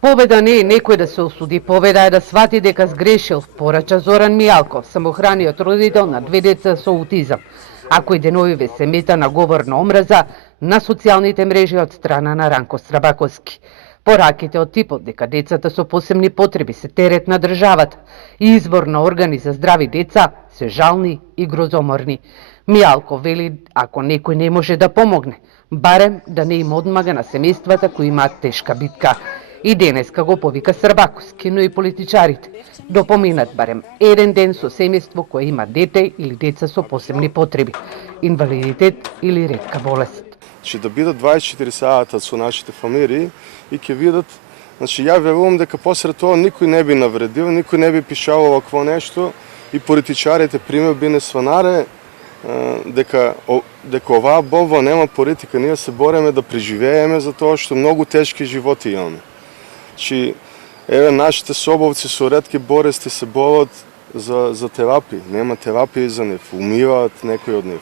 Победа не е некој да се осуди, победа е да свати дека сгрешил, порача Зоран Мијалков, самохраниот родител на 2 деца со аутизам. Ако и деновиве се мета на говор на омраза на социјалните мрежи од страна на Ранко Срабаковски. Пораките од типот дека децата со посебни потреби се терет на државата и извор на органи за здрави деца се жални и грозоморни. Мијалков вели ако некој не може да помогне, барем да не им одмага на семејствата кои имаат тешка битка. И денеска го повика Србаковски, но и политичарите да поминат барем еден ден со семејство кое има дете или деца со посебни потреби, инвалидитет или ретка болест. Значи да бидат 24 сата со нашите фамилии и ќе видат, значи ја верувам дека посред тоа никој не би навредил, никој не би пишал овакво нешто и политичарите пример би не сванаре дека оваа борба нема политика, ние се бореме да преживееме за тоа што многу тешки животи имаме. Значи, еве нашите собовци со ретки болести се борат за терапии, нема терапии за нив, умираат некои од нив.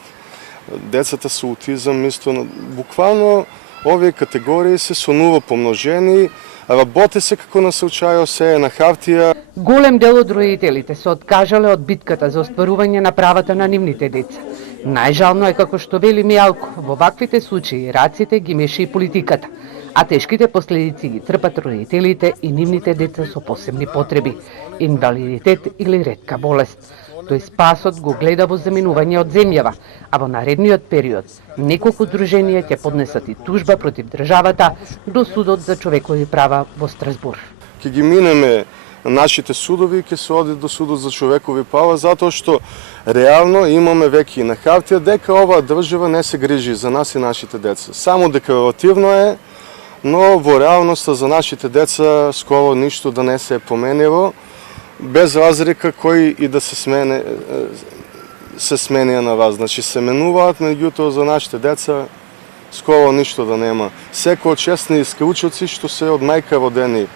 Децата со аутизам исто, буквално овие категории се со нула помножени, работи се како на случајо, се е на хартија. Голем дел од родителите се откажале од битката за остварување на правата на нивните деца. Најжално е како што вели Мијалков, во ваквите случаи раците ги меша и политиката, а тешките последици ги трпат родителите и нивните деца со посебни потреби, инвалидитет или ретка болест. Тој спасот го гледа во заминување од земјава, а во наредниот период неколку друженија ќе поднесат и тужба против државата до Судот за човекови права во Страсбур. Ќе ги минеме нашите судови и ќе се оди до Судот за човекови права, затоа што реално имаме веќе и на хартија дека оваа држава не се грижи за нас и нашите деца. Само декларативно е, но во реалноста за нашите деца скоро ништо да не се е променило, без разлика кој и да се смени на вас. Значи се менуваат, меѓутоа за нашите деца скоро ништо да нема. Секој од честни исклучоци што се од мајка родени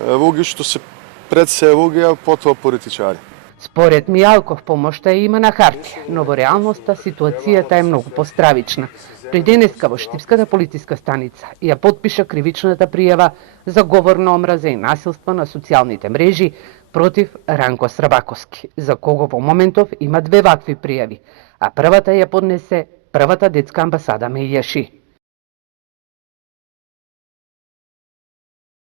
луѓе, што се пред се луѓе, а потоа политичари. Според Мијалков помошта е има на хартија, но во реалноста ситуацијата е многу постравична. Тој денеска во Штипската полициска станица ја потпиша кривичната пријава за говор на омраза и насилство на социјалните мрежи против Ранко Срабаковски, за кого во моментов има 2 вакви пријави, а првата ја поднесе првата детска амбасада Мејаши.